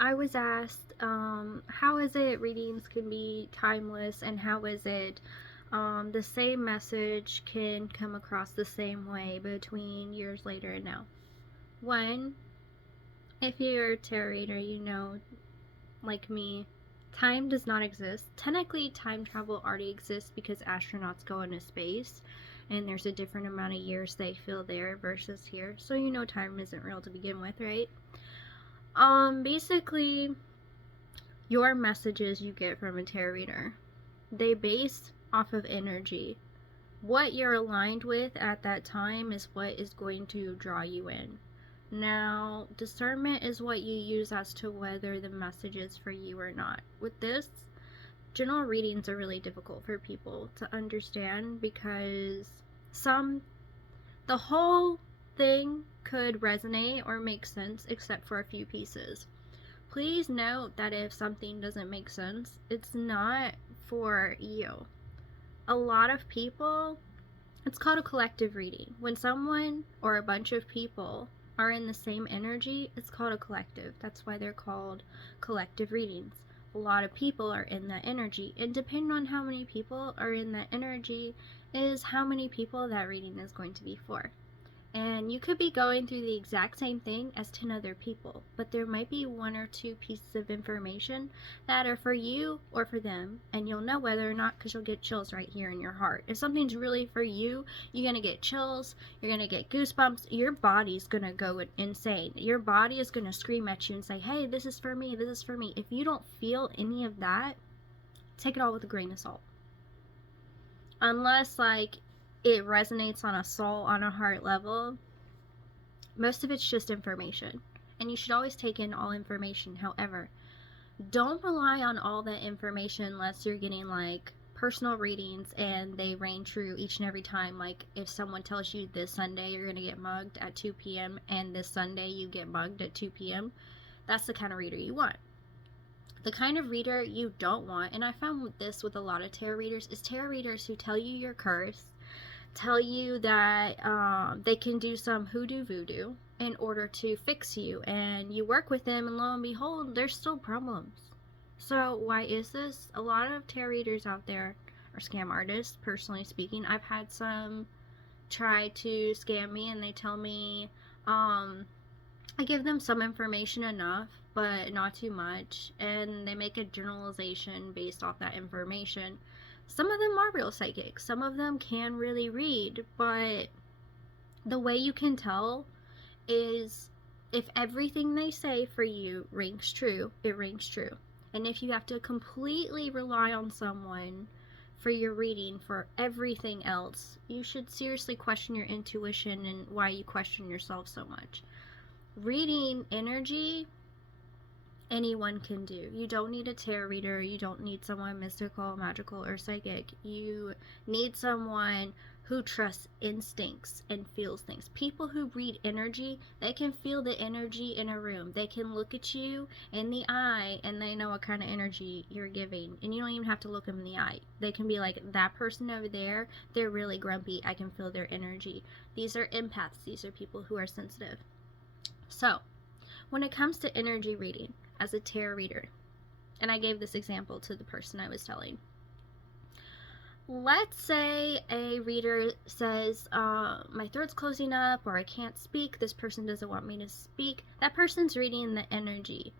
I was asked, how is it readings can be timeless, and how is it the same message can come across the same way between years later and now? One, if you're a tarot reader, you know, like me, time does not exist. Technically, time travel already exists because astronauts go into space and there's a different amount of years they feel there versus here. So you know time isn't real to begin with, right? Basically, your messages you get from a tarot reader, they base off of energy. What you're aligned with at that time is what is going to draw you in. Now, discernment is what you use as to whether the message is for you or not. With this, general readings are really difficult for people to understand because some, the whole thing could resonate or make sense except for a few pieces. Please note that if something doesn't make sense, it's not for you. A lot of people, it's called a collective reading. When someone or a bunch of people are in the same energy, it's called a collective. That's why they're called collective readings. A lot of people are in that energy, and depending on how many people are in that energy is how many people that reading is going to be for. And you could be going through the exact same thing as 10 other people, but there might be one or two pieces of information that are for you or for them, and you'll know whether or not because you'll get chills right here in your heart. If something's really for you, you're going to get chills, you're going to get goosebumps, your body's going to go insane. Your body is going to scream at you and say, hey, this is for me, this is for me. If you don't feel any of that, take it all with a grain of salt. Unless, like, it resonates on a soul, on a heart level, most of it's just information. And you should always take in all information. However, don't rely on all that information unless you're getting like personal readings and they reign true each and every time. Like if someone tells you this Sunday you're going to get mugged at 2 p.m. and this Sunday you get mugged at 2 p.m., that's the kind of reader you want. The kind of reader you don't want, and I found this with a lot of tarot readers, is tarot readers who tell you you're cursed, tell you that they can do some hoodoo voodoo in order to fix you, and you work with them and lo and behold there's still problems. So why is this? A lot of tarot readers out there are scam artists. Personally speaking, I've had some try to scam me and they tell me I give them some information enough but not too much, and they make a generalization based off that information. Some of them are real psychics, some of them can really read, but the way you can tell is if everything they say for you rings true, it rings true. And if you have to completely rely on someone for your reading for everything else, you should seriously question your intuition and why you question yourself so much. Reading energy, anyone can do. You don't need a tarot reader, you don't need someone mystical, magical, or psychic. You need someone who trusts instincts and feels things. People who read energy, they can feel the energy in a room. They can look at you in the eye and they know what kind of energy you're giving. And you don't even have to look them in the eye. They can be like, that person over there, they're really grumpy. I can feel their energy. These are empaths. These are people who are sensitive. So, when it comes to energy reading, as a tarot reader, and I gave this example to the person I was telling. Let's say a reader says, my throat's closing up, or I can't speak, this person doesn't want me to speak. That person's reading the energy.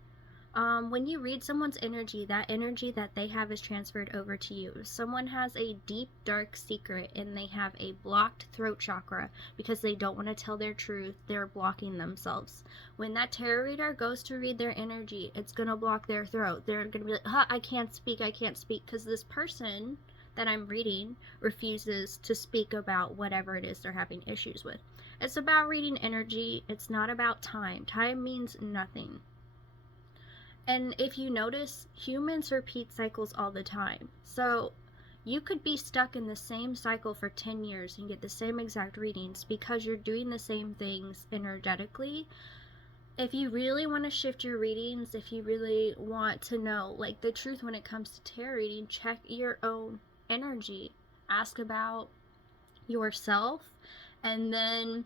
When you read someone's energy, that energy that they have is transferred over to you. If someone has a deep, dark secret and they have a blocked throat chakra because they don't want to tell their truth, they're blocking themselves. When that tarot reader goes to read their energy, it's going to block their throat. They're going to be like, I can't speak, because this person that I'm reading refuses to speak about whatever it is they're having issues with. It's about reading energy. It's not about time. Time means nothing. And if you notice, humans repeat cycles all the time. So you could be stuck in the same cycle for 10 years and get the same exact readings because you're doing the same things energetically. If you really want to shift your readings, if you really want to know like the truth when it comes to tarot reading, check your own energy. Ask about yourself. And then,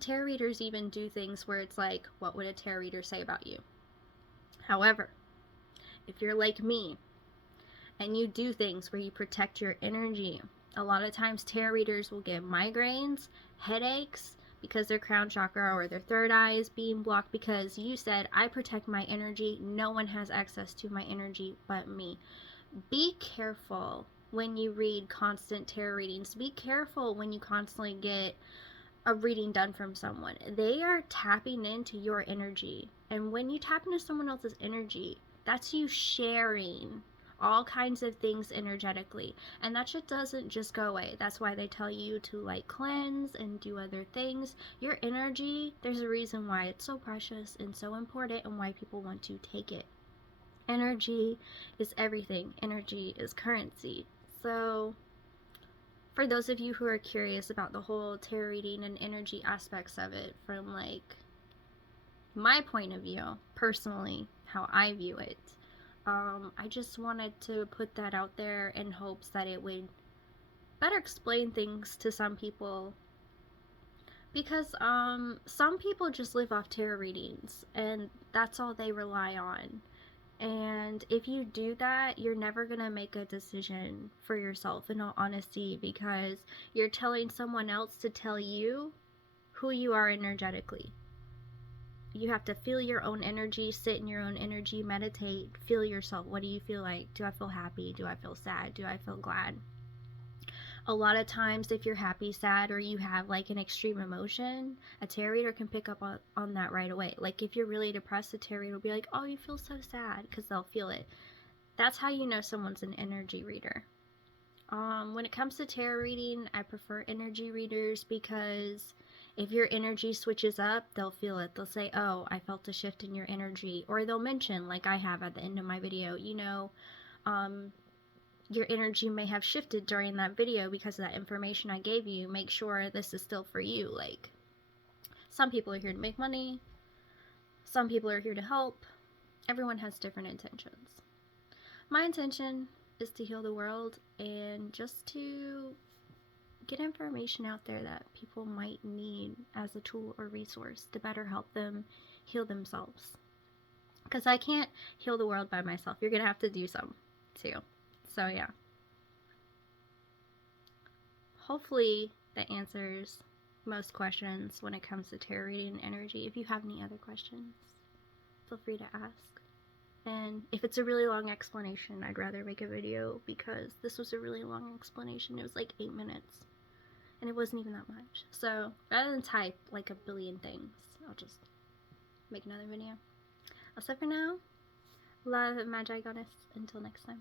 tarot readers even do things where it's like, what would a tarot reader say about you? However, if you're like me and you do things where you protect your energy, a lot of times tarot readers will get migraines, headaches, because their crown chakra or their third eye is being blocked because you said, I protect my energy. No one has access to my energy but me. Be careful when you read constant tarot readings. Be careful when you constantly get a reading done from someone. They are tapping into your energy. And when you tap into someone else's energy, that's you sharing all kinds of things energetically, and that shit doesn't just go away. That's why they tell you to like cleanse and do other things. Your energy, there's a reason why it's so precious and so important and why people want to take it. Energy is everything. Energy is currency. So for those of you who are curious about the whole tarot reading and energy aspects of it from like my point of view, personally, how I view it, I just wanted to put that out there in hopes that it would better explain things to some people, because some people just live off tarot readings and that's all they rely on. And if you do that, you're never going to make a decision for yourself, in all honesty, because you're telling someone else to tell you who you are energetically. You have to feel your own energy, sit in your own energy, meditate, feel yourself. What do you feel like? Do I feel happy? Do I feel sad? Do I feel glad? A lot of times, if you're happy, sad, or you have like an extreme emotion, a tarot reader can pick up on that right away. Like if you're really depressed, a tarot reader will be like, oh, you feel so sad, because they'll feel it. That's how you know someone's an energy reader. When it comes to tarot reading, I prefer energy readers because if your energy switches up, they'll feel it. They'll say, oh, I felt a shift in your energy. Or they'll mention, like I have at the end of my video, you know, your energy may have shifted during that video because of that information I gave you. Make sure this is still for you. Like, some people are here to make money. Some people are here to help. Everyone has different intentions. My intention is to heal the world and just to get information out there that people might need as a tool or resource to better help them heal themselves. Because I can't heal the world by myself. You're going to have to do some too. So yeah. Hopefully that answers most questions when it comes to tarot reading and energy. If you have any other questions, feel free to ask. And if it's a really long explanation, I'd rather make a video because this was a really long explanation. It was like 8 minutes. And it wasn't even that much. So rather than type like a billion things, I'll just make another video. I'll say for now, love, Magi Goddess. Until next time.